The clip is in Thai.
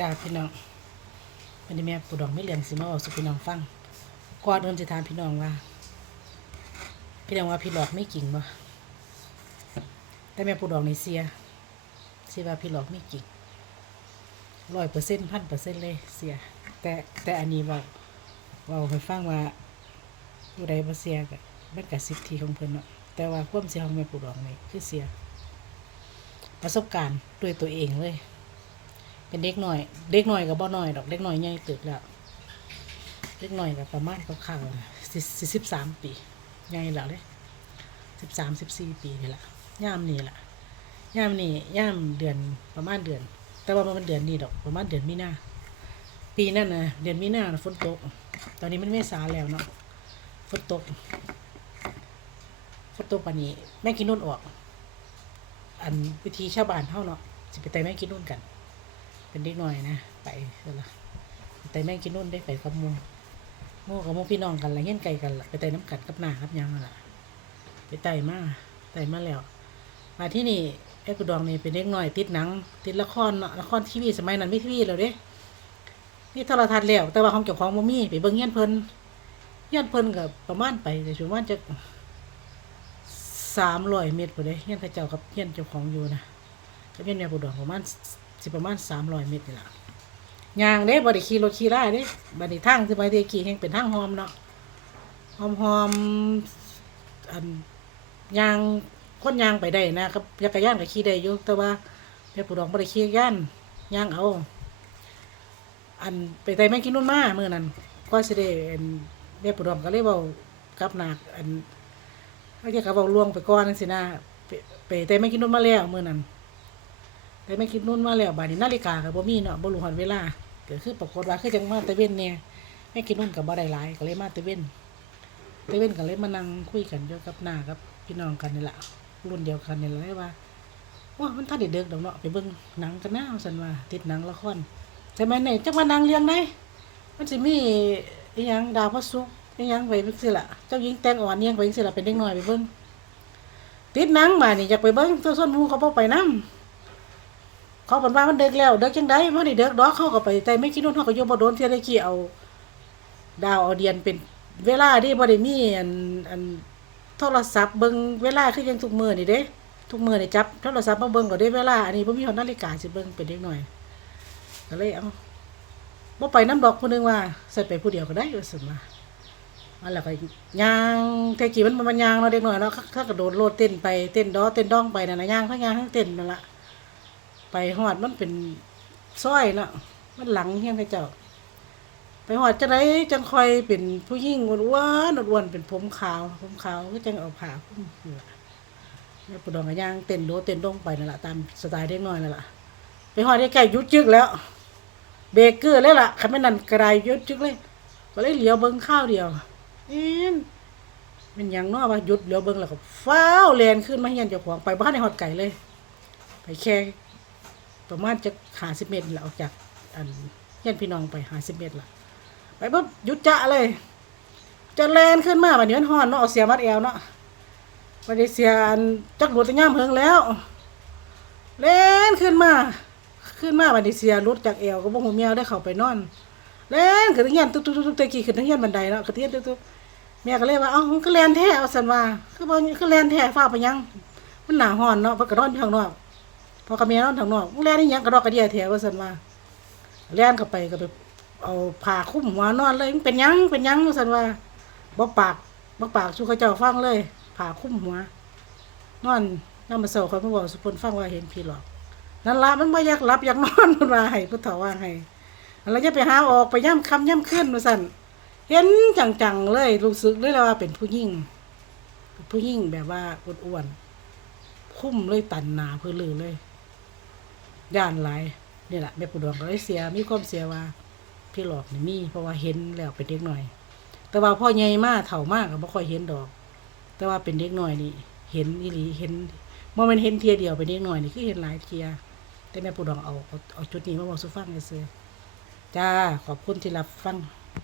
จ้าพี่น้องวันนี้แม่ปูดองไม่เลี้ยงสิมาบอกสุพี่น้องฟังก่อนเริ่มจะถามพี่น้องว่า พี่น้องว่าพี่หลอกไม่กิ่งบ่แต่แม่ปูดองในเสียเสียว่าพี่หลอกไม่กิ่งร้อยเปอร์เซ็นต์พันเปอร์เซ็นต์เลยเสีย แต่แต่อันนี้บอกว่าให้ฟังว่าผู้ใดบ่เสียก็มันก็สิทธิของเพิ่นเนาะแต่ว่าความเสียของแม่ปูดองนี่คือเสีย ประสบการณ์ด้วยตัวเองเลย เป็นเด็กหน่อย เด็กหน่อยกับบ่หน่อยดอกเด็กหน่อยใหญ่ตึกแล้วเด็กหน่อยกับประมาณก็ข้างสิสิบสามปีใหญ่แล้วเลยสิบสามสิบสี่ปีนี่แหละย่ามนี่แหละย่ามนี่ย่ามเดือนประมาณเดือน แต่ว่ามันเดือนนี้ดอกประมาณเดือนมีนาปีนั่นนะเดือนมีนาน่ะฝนตก ตอนนี้มันเมษาแล้วเนาะฝนตกฝนตกปานนี้แม่กินนุ่นออก อันวิธีชาวบ้านเฮาเนาะสิไปไต่แม่กินนุ่นกัน เป็นเด็กหน่อยนะ ไปเถอะละไปไต่แม่งกินนุ่นได้ไปกับมูหมูกับมูพี่น้องกันละเงี้ยไก่กันละไปไต่น้ำกัดกับหนากับยังนั่นละไปไต่มาไต่มาแล้ว มาที่นี่ไอ้กุดองนี่เป็นเด็กหน่อย ติดหนัง ติดละครละครทีวีสมัยนั้นไม่ทีวีแล้วเด้นี่โทรทัศน์แล้วแต่ว่าของเจ้าของบ่มีไปเบิ่งเงี้ยเพิ่นเงี้ยเพิ่นกับประมาณไปแต่ช่วงว่าจะสามร้อยเมตรพอดีเงี้ยนเข้าเจ้ากับเงี้ยเจ้าของอยู่นะก็เป็นแนวปูดองประมาณ สิประมาณสามร้อยเมตรนี่แหละยางเด้บ่ได้ขี่รถขี่ได้เด้บัดนี้ทางที่ไปเดขี่แห่งเป็นทางหอมเนาะหอมหอมอันยางคนยางไปได้นะครับจักรยานก็ขี่ได้อยู่แต่ว่าแม่ปูดองบ่ได้ขี่ย่านยางเอาอันไปไต่แม่กินนู่นมาเมื่อนั้นก็สิได้อันแม่ปูดองก็เลยเว้ากับหนักอันเขาจะกับเว้าลวงไปก่อนจังซี่นะไปไต่แม่กินนู่นมาแล้วเมื้อนั้น แต่ไม่คิดนู่นมาแล้วบาดนี้นาฬิกากับบ่มีเนาะบ่รู้ฮอดเวลาก็คือปรากฏว่าคือจังมาตะเว้นเนี่ยแม่คิดนู่นกับบ่ได้หลายก็เลยมาตะเว้นตะเว้นก็เลยมานั่งคุยกันอยู่กับหน้ากับพี่น้องกันนี่แหละรุ่นเดียวกันนี่แหละเลยว่าว่ามันท่านได้เด็กดอกเนาะไปเบิ่งหนังกันนะว่าซั่นว่าติดหนังละครใช่ไหมเนี่ยจังว่านังเรื่องไหนมันสิมีอีหยังดาวพระศุกร์อีหยังไปจังซี่ล่ะเจ้าหญิงแตงอ่อนอีหยังไปจังซี่ล่ะเป็นเด็กน้อยไปเบิ่งติดหนังมานี่อยากไปเบิ่งตัวส่วนมูเขาบ่ไปนำ เขาเป็นว่ามันเด็กแล้วเด็กจังไดมันนี่เด็กดอกเขาก็ไปแต่ไม่คิดนู่นเขาก็อยู่บ่โดนเที่ยได้กี่เอา ดาวเอาเดียนเป็น เวลาที่บ่ได้มีอันอันโทรศัพท์เบิ่งเวลาคือยังทุกมื้อนี่เด้ทุกมื้อนี่จับโทรศัพท์มาเบิ่งก็ได้เวลาอันนี้บ่มีฮอนาฬิกาสิเบิ่งเป็นเด็กหน้อยก็เลยเอาบ่ไปน้ำดอกผู้หนึงว่าใส่ไปผู้เดียวก็ได้ว่าซั่นว่าอันแล้วก็ยางแต่กี้มันมันยางเนาะเด็กหน้อยเนาะเขาก็โดดโลดเต้นไปเต้นดอเต้นดองไปนั่นน่ะยางทั้งยางทั้งเต้นนั่นล่ะ ไปหอดมันเป็นซอยเนาะมันหลังเฮียนพระเจ้า ไปหอดจะได้จังคอยเป็นผู้หญิงอ้วนอ้วนเป็นผมขาวผมขาวก็จังเอาผ้าคลุมหัวเนี่ยปดองกระย่างเต้นโดเต้นดงไปนั่นแหละตามสไตล์เด็กน้อยนั่นแหละไปหอดได้ใกล้ยุดจึกแล้ว เบเกอร์เลยล่ะคันไม่นั่นกระไดยุดจึกเลยก็เลยเหลียวเบิ้งข้าวเดียวเอ็นมันยังนาะว่าหยุดเหลียวเบิ้งแล้วก็ฟ้าวแลนขึ้นมาเฮียนเจ้าของไปบ้านในหอดไก่เลย ไปแค่ ประมาณจะหาสิบเมตรและออกจากอันเยันพี่น้องไปหาสิบเมตรละไปปุ๊บหยุดจะเลย จะแลนขึ้นมาบัดนี้มันห่อนเนาะเอาเสียมัดแอวเนาะบัดนี้เสียอันจักรถจะย่ามเพิงแล้วแลนขึ้นมา ขึ้นมาบัดนี้เสียรถจากแอวก็บ่หูเมียได้เข้าไปนอนแลนขึ้นทั้งยันตุ๊กตุ๊กตุ๊กตะกี้ขึ้นทั้งยันบันไดเนาะกระเทียนตุ๊กตุ๊กเมียก็เลยว่าเอ้าก็แลนแท้เอาสันว่าคือบ่คือแลนแท้ฟ้าไปยังมันหนาห่อนเนาะเพิ่นก็นอนอยู่ข้างนอก พอกับเมียนอนทางนอกแล่นนี่ยังกระดอกกระเดียแถวว่าซั่นว่าแล่นเข้าไปก็ไปเอาผ้าคลุมหัวนอนเลยเป็นยังเป็นยังว่าซั่นว่าบ่ปากบ่ปากสู่เขาเจ้าฟังเลยผ้าคลุมหัวนอนนำมาเศร้าเขามาบอกสุพลฟังว่าเห็นผีหลอกนั่นละมันบ่อยากหลับอยากนอนมันว่าให้ผู้เฒ่าว่าให้แล้วจะไปหาออกไปย่ำคำย่ำขึ้นว่าซั่นเห็นจังๆเลยรู้สึกเลยว่าเป็นผู้หญิงผู้หญิงแบบว่าอ้วนๆคุ้มเลยตันหนาเพื่อลือเลย ย่านหลายนี่แหละแม่ปู่ดวงก็เลยเสียมีความเสียว่าพี่หลอกนี่มีเพราะว่าเห็นแล้วเป็นเด็กหน่อย แต่ว่าพ่อใหญ่มากเถ่ามากก็บ่ค่อยเห็นดอก แต่ว่าเป็นเด็กหน่อยนี่เห็นอีหลีเห็นเมื่อมันเห็นเทียเดียวเป็นเด็กหน่อยนี่คือเห็นหลายเทียแต่แม่ปู่ดองเอาเอาเอาจุดนี้มาบอกสุฟังเลยเสือจ้าขอบคุณที่รับฟัง